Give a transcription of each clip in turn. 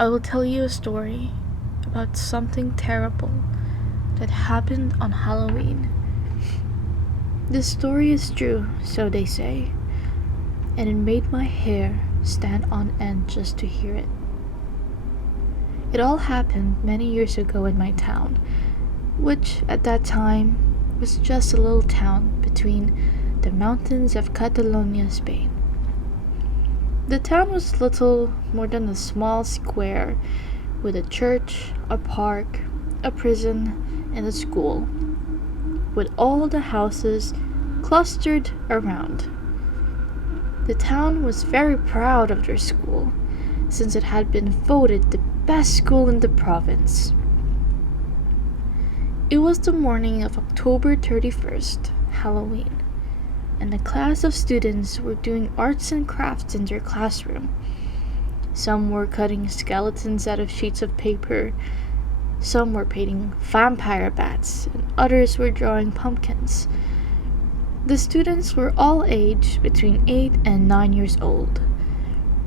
I will tell you a story about something terrible that happened on Halloween. This story is true, so they say, and it made my hair stand on end just to hear it. It all happened many years ago in my town, which at that time was just a little town between the mountains of Catalonia, Spain. The town was little more than a small square with a church, a park, a prison, and a school, with all the houses clustered around. The town was very proud of their school, since it had been voted the best school in the province. It was the morning of October 31st, Halloween, and a class of students were doing arts and crafts in their classroom. Some were cutting skeletons out of sheets of paper, some were painting vampire bats, and others were drawing pumpkins. The students were all aged between 8 and 9 years old.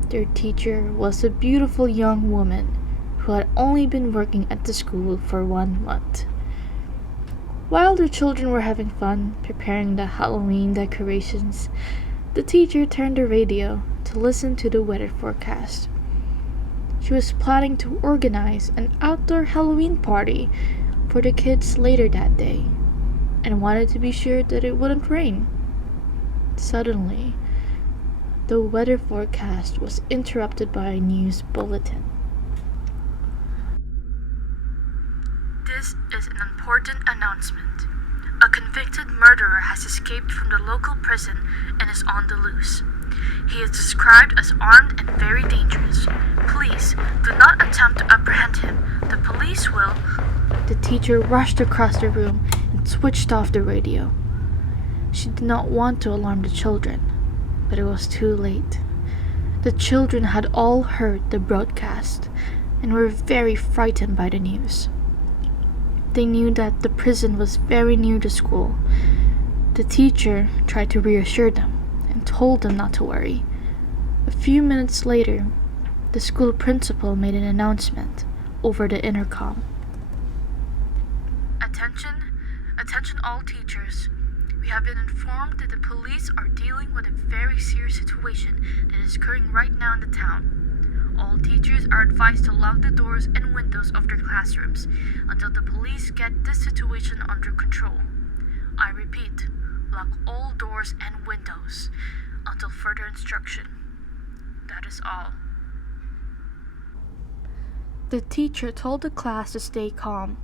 Their teacher was a beautiful young woman who had only been working at the school for 1 month. While the children were having fun preparing the Halloween decorations, the teacher turned the radio to listen to the weather forecast. She was planning to organize an outdoor Halloween party for the kids later that day and wanted to be sure that it wouldn't rain. Suddenly, the weather forecast was interrupted by a news bulletin. This is an important announcement. A convicted murderer has escaped from the local prison and is on the loose. He is described as armed and very dangerous. Please do not attempt to apprehend him. The police will. The teacher rushed across the room and switched off the radio. She did not want to alarm the children, but it was too late. The children had all heard the broadcast and were very frightened by the news. They knew that the prison was very near the school. The teacher tried to reassure them and told them not to worry. A few minutes later, the school principal made an announcement over the intercom. Attention all teachers. We have been informed that the police are dealing with a very serious situation that is occurring right now in the town. All teachers are advised to lock the doors and windows of their classrooms until the police get this situation under control. I repeat, lock all doors and windows until further instruction. That is all. The teacher told the class to stay calm.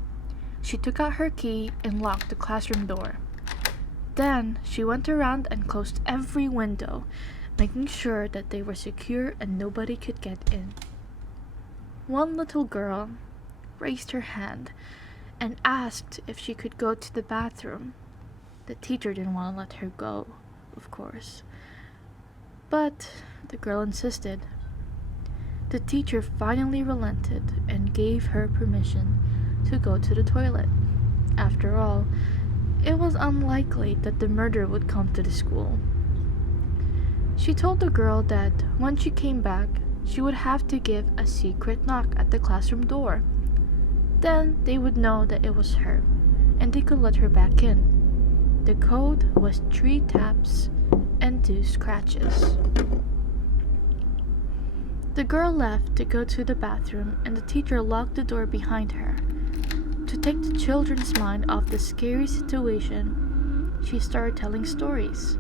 She took out her key and locked the classroom door. Then she went around and closed every window, making sure that they were secure and nobody could get in. One little girl raised her hand and asked if she could go to the bathroom. The teacher didn't want to let her go, of course. But the girl insisted. The teacher finally relented and gave her permission to go to the toilet. After all, it was unlikely that the murderer would come to the school. She told the girl that when she came back, she would have to give a secret knock at the classroom door. Then they would know that it was her, and they could let her back in. The code was 3 taps and 2 scratches. The girl left to go to the bathroom, and the teacher locked the door behind her. To take the children's mind off the scary situation, she started telling stories.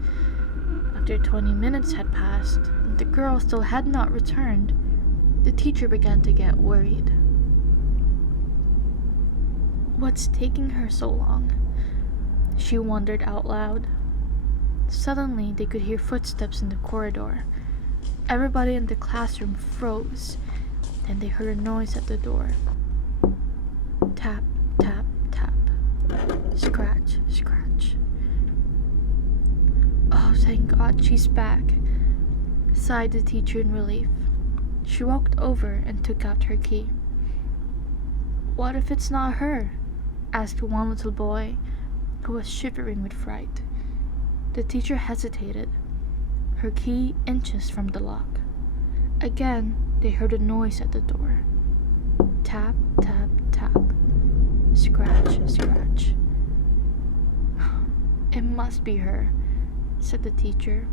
After 20 minutes had passed, and the girl still had not returned, the teacher began to get worried. What's taking her so long? She wondered out loud. Suddenly, they could hear footsteps in the corridor. Everybody in the classroom froze, and they heard a noise at the door. Tap, tap, tap. Scratch, scratch. Oh, thank God, she's back, sighed the teacher in relief. She walked over and took out her key. What if it's not her? Asked one little boy who was shivering with fright. The teacher hesitated, her key inches from the lock. Again, they heard a noise at the door. Tap, tap, tap. Scratch, scratch. It must be her, said the teacher.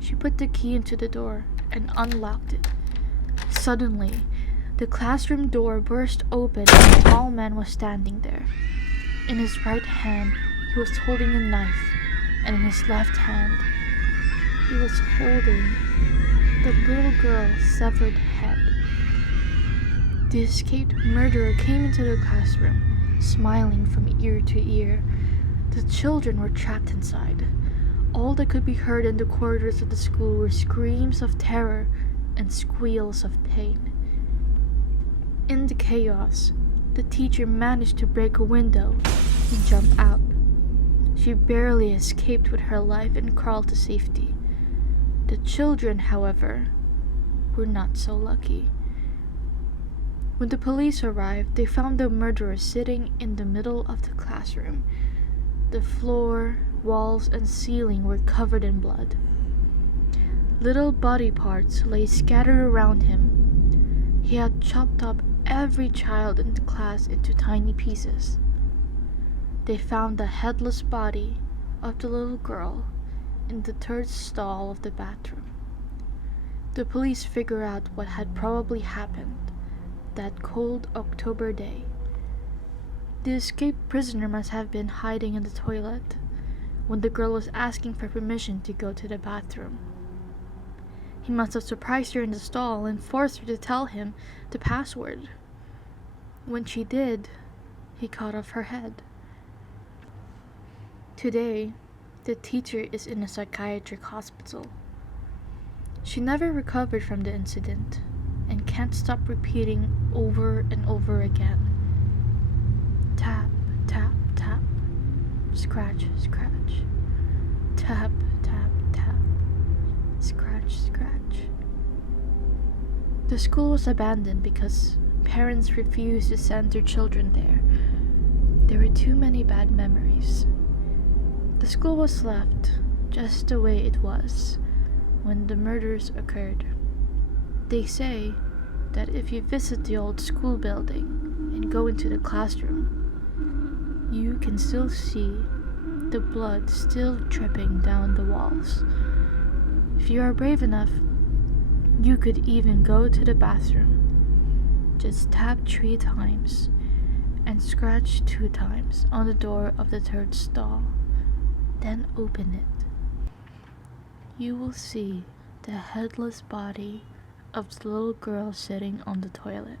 She put the key into the door and unlocked it. Suddenly, the classroom door burst open and a tall man was standing there. In his right hand, he was holding a knife, and in his left hand, he was holding the little girl's severed head. The escaped murderer came into the classroom, smiling from ear to ear. The children were trapped inside. All that could be heard in the corridors of the school were screams of terror and squeals of pain. In the chaos, the teacher managed to break a window and jump out. She barely escaped with her life and crawled to safety. The children, however, were not so lucky. When the police arrived, they found the murderer sitting in the middle of the classroom. The floor, walls, and ceiling were covered in blood. Little body parts lay scattered around him. He had chopped up every child in the class into tiny pieces. They found the headless body of the little girl in the third stall of the bathroom. The police figured out what had probably happened that cold October day. The escaped prisoner must have been hiding in the toilet when the girl was asking for permission to go to the bathroom. He must have surprised her in the stall and forced her to tell him the password. When she did, he cut off her head. Today, the teacher is in a psychiatric hospital. She never recovered from the incident and can't stop repeating over and over again. Tap, tap, tap. Scratch, scratch. Tap, tap, tap. Scratch, scratch. The school was abandoned because parents refused to send their children there. There were too many bad memories. The school was left just the way it was when the murders occurred. They say that if you visit the old school building and go into the classroom, you can still see the blood still dripping down the walls. If you are brave enough, you could even go to the bathroom. Just tap 3 times and scratch 2 times on the door of the third stall. Then open it. You will see the headless body of the little girl sitting on the toilet.